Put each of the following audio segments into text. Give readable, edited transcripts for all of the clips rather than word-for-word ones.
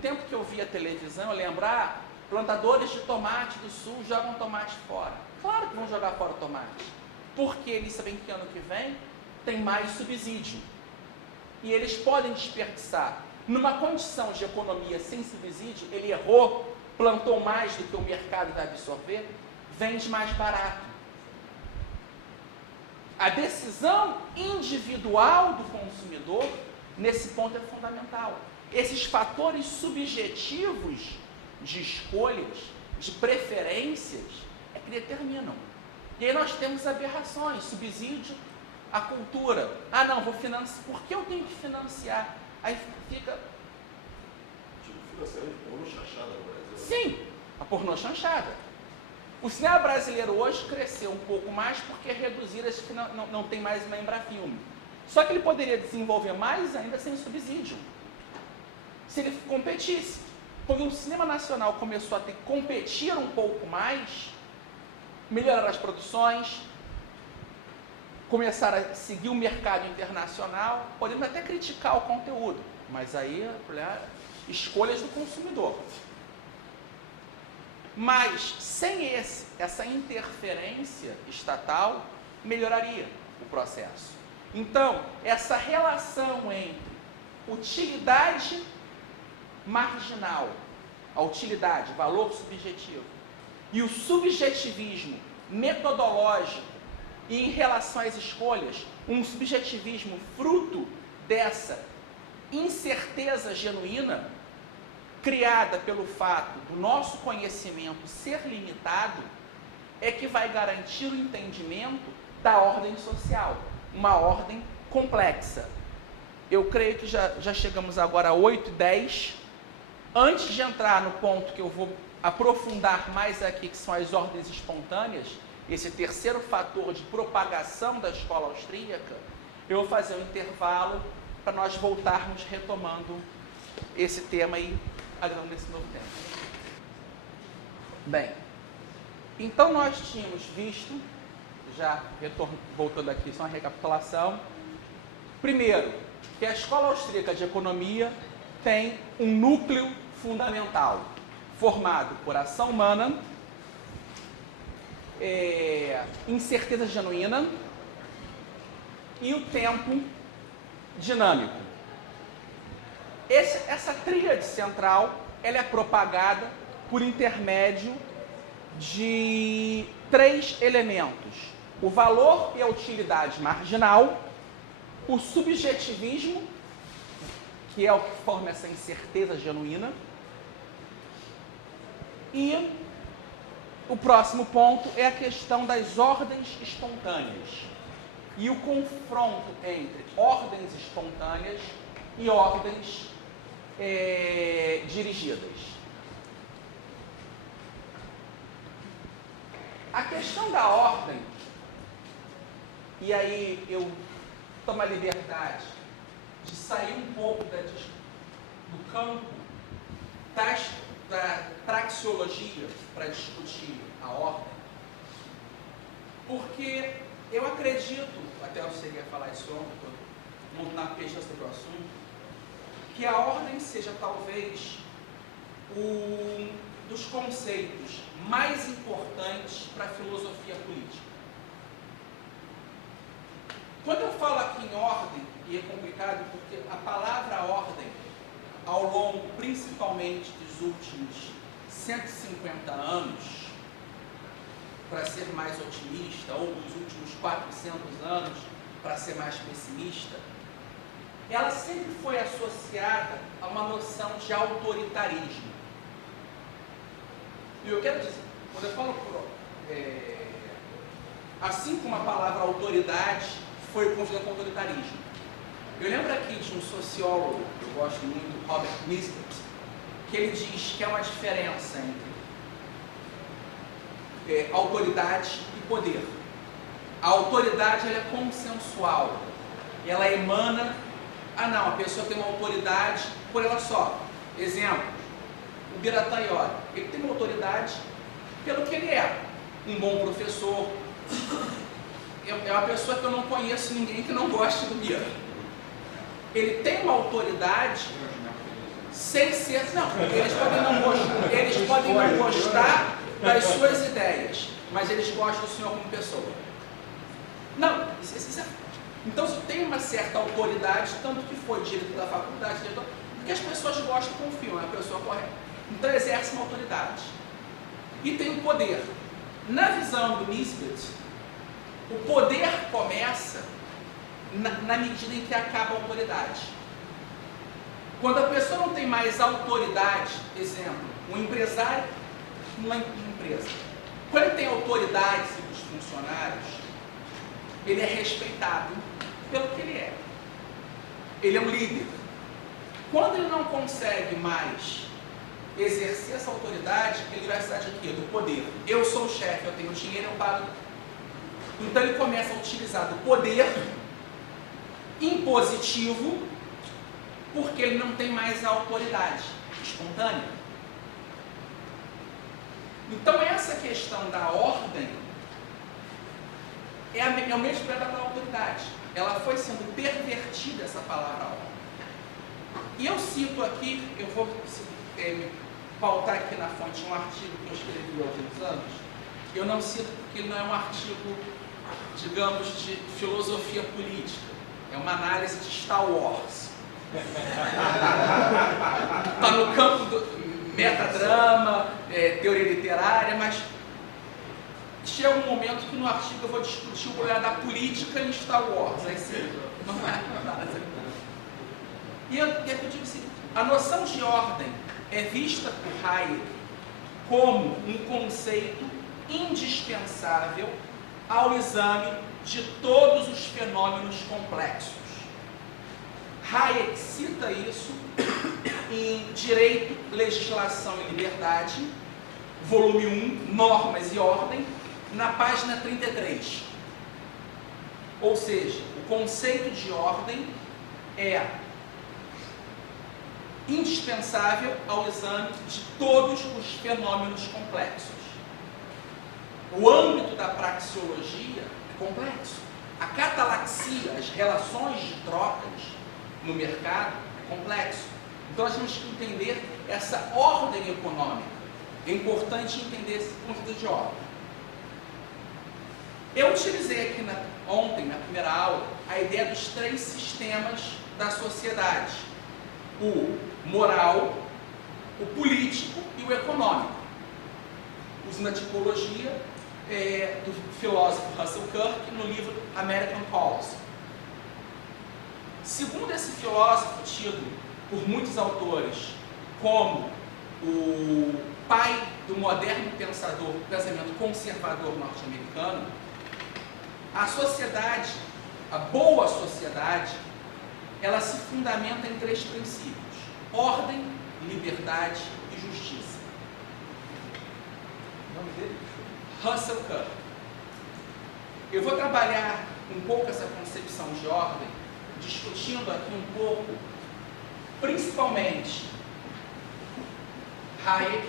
tempo que eu via televisão, eu lembro, plantadores de tomate do sul jogam tomate fora. Claro que vão jogar fora o tomate, porque eles sabem que ano que vem tem mais subsídio. E eles podem desperdiçar. Numa condição de economia sem subsídio, ele errou, plantou mais do que o mercado vai absorver, vende mais barato. A decisão individual do consumidor, nesse ponto, é fundamental. Esses fatores subjetivos de escolhas, de preferências, é que determinam. E aí nós temos aberrações, subsídio à cultura. Não, vou financiar. Por que eu tenho que financiar? Aí fica... Tipo, financiamento de pornô chanchada no Brasil. Sim, a pornô chanchada. O cinema brasileiro hoje cresceu um pouco mais porque reduziram, não tem mais uma Embrafilme. Só que ele poderia desenvolver mais ainda sem subsídio. Se ele competisse. Quando o cinema nacional começou a ter que competir um pouco mais, melhorar as produções, começar a seguir o mercado internacional, podemos até criticar o conteúdo, mas aí escolhas do consumidor. Mas sem essa interferência estatal, melhoraria o processo. Então, essa relação entre utilidade marginal, a utilidade, valor subjetivo, e o subjetivismo metodológico e em relação às escolhas, um subjetivismo fruto dessa incerteza genuína, criada pelo fato do nosso conhecimento ser limitado, é que vai garantir o entendimento da ordem social, uma ordem complexa. Eu creio que já chegamos agora a 8:10. Antes de entrar no ponto que eu vou aprofundar mais aqui, que são as ordens espontâneas, esse terceiro fator de propagação da escola austríaca, eu vou fazer um intervalo para nós voltarmos retomando esse tema e agregando esse novo tema. Bem, então nós tínhamos visto, já voltando aqui, só uma recapitulação. Primeiro, que a escola austríaca de economia tem um núcleo fundamental, formado por ação humana, incerteza genuína e o tempo dinâmico. Essa tríade central, ela é propagada por intermédio de 3 elementos: o valor e a utilidade marginal, o subjetivismo, que é o que forma essa incerteza genuína, e o próximo ponto é a questão das ordens espontâneas e o confronto entre ordens espontâneas e ordens dirigidas. A questão da ordem, e aí eu tomo a liberdade de sair um pouco do campo da praxeologia para discutir a ordem, porque eu acredito, até eu cheguei a falar isso ontem, estou montando uma pesquisa sobre o assunto, que a ordem seja talvez um dos conceitos mais importantes para a filosofia política. Quando eu falo aqui em ordem, e é complicado porque a palavra ordem, ao longo principalmente dos últimos 150 anos, para ser mais otimista, ou dos últimos 400 anos, para ser mais pessimista, ela sempre foi associada a uma noção de autoritarismo. E eu quero dizer, quando eu falo assim como a palavra autoridade foi confundida com autoritarismo, eu lembro aqui de um sociólogo, que eu gosto muito, Robert Mises, que ele diz que há uma diferença entre autoridade e poder. A autoridade ela é consensual, ela emana, a pessoa tem uma autoridade por ela só. Exemplo, o Biratan Iori, ele tem uma autoridade pelo que ele é, um bom professor, é uma pessoa que eu não conheço ninguém que não goste do Bira. Ele tem uma autoridade, sem ser... Não, eles podem não gostar das suas ideias, mas eles gostam do senhor como pessoa. Não, isso é... Então, se tem uma certa autoridade, tanto que foi diretor da faculdade, porque as pessoas gostam e confiam, é a pessoa correta. Então, exerce uma autoridade. E tem o poder. Na visão do Nisbet, o poder começa na medida em que acaba a autoridade. Quando a pessoa não tem mais autoridade, exemplo, um empresário numa empresa, quando ele tem autoridade sobre os funcionários, ele é respeitado pelo que ele é. Ele é um líder. Quando ele não consegue mais exercer essa autoridade, ele vai precisar de quê? Do poder. Eu sou o chefe, eu tenho dinheiro, eu pago. Então ele começa a utilizar do poder impositivo, porque ele não tem mais a autoridade espontânea. Então essa questão da ordem é o mesmo da autoridade. Ela foi sendo pervertida, essa palavra ordem. E eu cito aqui, eu vou me pautar aqui na fonte um artigo que eu escrevi há alguns anos. Eu não cito porque ele não é um artigo, digamos, de filosofia política. É uma análise de Star Wars. Está no campo do metadrama, teoria literária, mas chega um momento que no artigo eu vou discutir o problema da política em Star Wars. Aí sim, não é nada. E é que eu digo assim, a noção de ordem é vista por Hayek como um conceito indispensável ao exame de todos os fenômenos complexos. Hayek cita isso em Direito, Legislação e Liberdade, volume 1, Normas e Ordem, na página 33. Ou seja, o conceito de ordem é indispensável ao exame de todos os fenômenos complexos. O âmbito da praxeologia é complexo. A catalaxia, as relações de trocas no mercado, é complexo. Então, nós temos que entender essa ordem econômica. É importante entender esse conceito de ordem. Eu utilizei aqui ontem, na primeira aula, a ideia dos 3 sistemas da sociedade. O moral, o político e o econômico. Uso na tipologia do filósofo Russell Kirk no livro American Policy. Segundo esse filósofo, tido por muitos autores como o pai do moderno pensador, do pensamento conservador norte-americano, a sociedade, a boa sociedade, ela se fundamenta em 3 princípios: ordem, liberdade e justiça. O nome dele? Russell Kirk. Eu vou trabalhar um pouco essa concepção de ordem, discutindo aqui um pouco, principalmente, Hayek,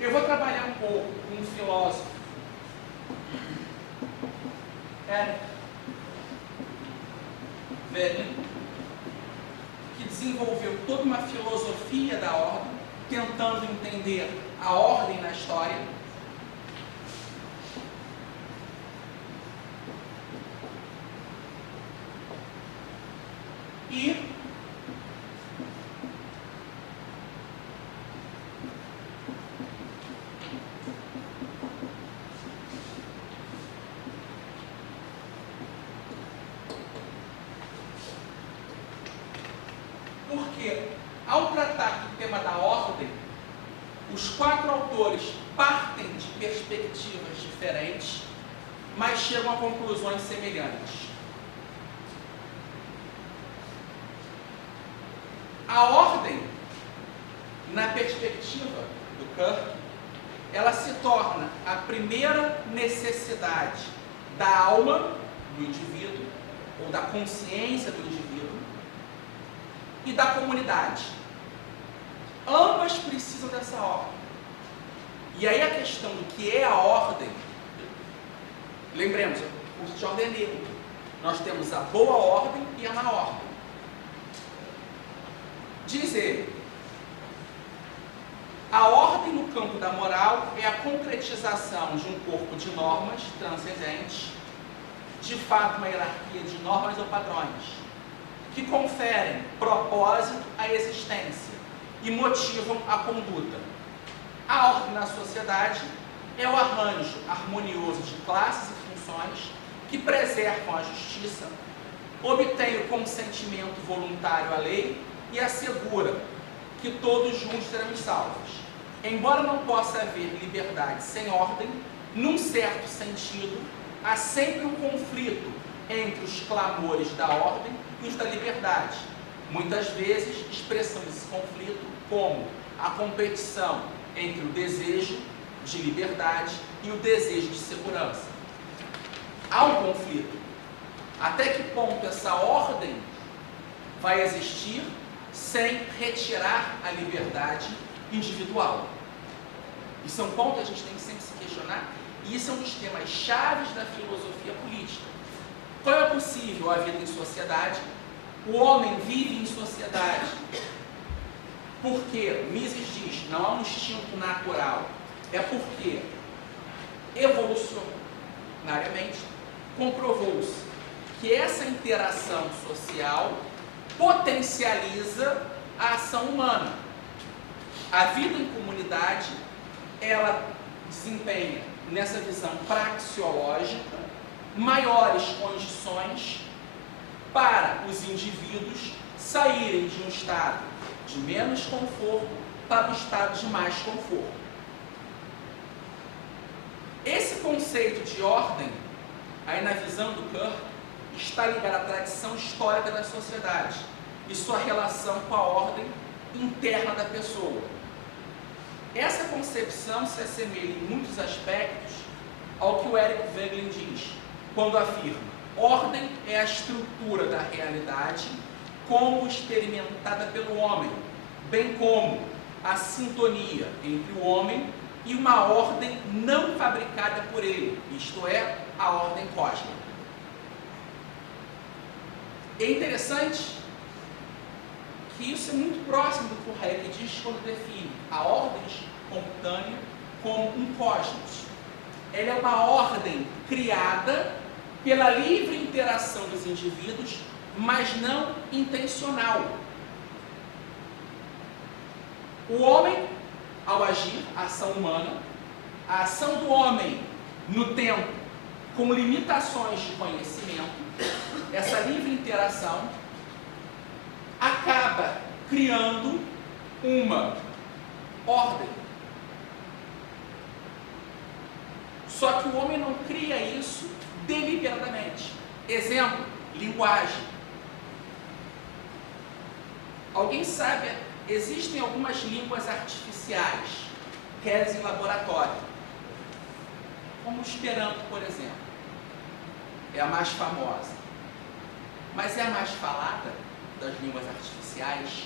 eu vou trabalhar um pouco com um filósofo, Veblen, que desenvolveu toda uma filosofia da ordem, tentando entender a ordem na história. E porque, ao tratar do tema da ordem, os 4 autores partem de perspectivas diferentes, mas chegam a conclusões semelhantes. A ordem, na perspectiva do Kirk, ela se torna a primeira necessidade da alma do indivíduo, ou da consciência do indivíduo, e da comunidade. Ambas precisam dessa ordem. E aí a questão do que é a ordem, lembremos, o curso de ordem é neutro. Nós temos a boa ordem e a má ordem. Diz ele, a ordem no campo da moral é a concretização de um corpo de normas transcendentes, de fato uma hierarquia de normas ou padrões, que conferem propósito à existência e motivam a conduta. A ordem na sociedade é o arranjo harmonioso de classes e funções que preservam a justiça, obtém o consentimento voluntário à lei e assegura que todos juntos serão salvos. Embora não possa haver liberdade sem ordem, num certo sentido, há sempre um conflito entre os clamores da ordem e os da liberdade. Muitas vezes expressamos esse conflito como a competição entre o desejo de liberdade e o desejo de segurança. Há um conflito. Até que ponto essa ordem vai existir sem retirar a liberdade individual? Isso é um ponto que a gente tem que sempre se questionar, e isso é um dos temas chaves da filosofia política. Como é possível a vida em sociedade? O homem vive em sociedade porque, Mises diz, não há um instinto natural, é porque evolucionariamente comprovou-se que essa interação social potencializa a ação humana. A vida em comunidade, ela desempenha, nessa visão praxeológica, maiores condições para os indivíduos saírem de um estado de menos conforto para um estado de mais conforto. Esse conceito de ordem, aí na visão do Kirk, está ligado à tradição histórica da sociedade e sua relação com a ordem interna da pessoa. Essa concepção se assemelha em muitos aspectos ao que o Eric Voegelin diz, quando afirma: ordem é a estrutura da realidade como experimentada pelo homem, bem como a sintonia entre o homem e uma ordem não fabricada por ele, isto é, a ordem cósmica. É interessante que isso é muito próximo do que o Hayek diz quando define a ordem espontânea como um cosmos. Ela é uma ordem criada pela livre interação dos indivíduos, mas não intencional. O homem, ao agir, a ação humana, a ação do homem no tempo, com limitações de conhecimento, essa livre interação acaba criando uma ordem. Só que o homem não cria isso deliberadamente. Exemplo, linguagem. Alguém sabe, existem algumas línguas artificiais criadas em laboratório, como o Esperanto, por exemplo. É a mais famosa. Mas é a mais falada das línguas artificiais?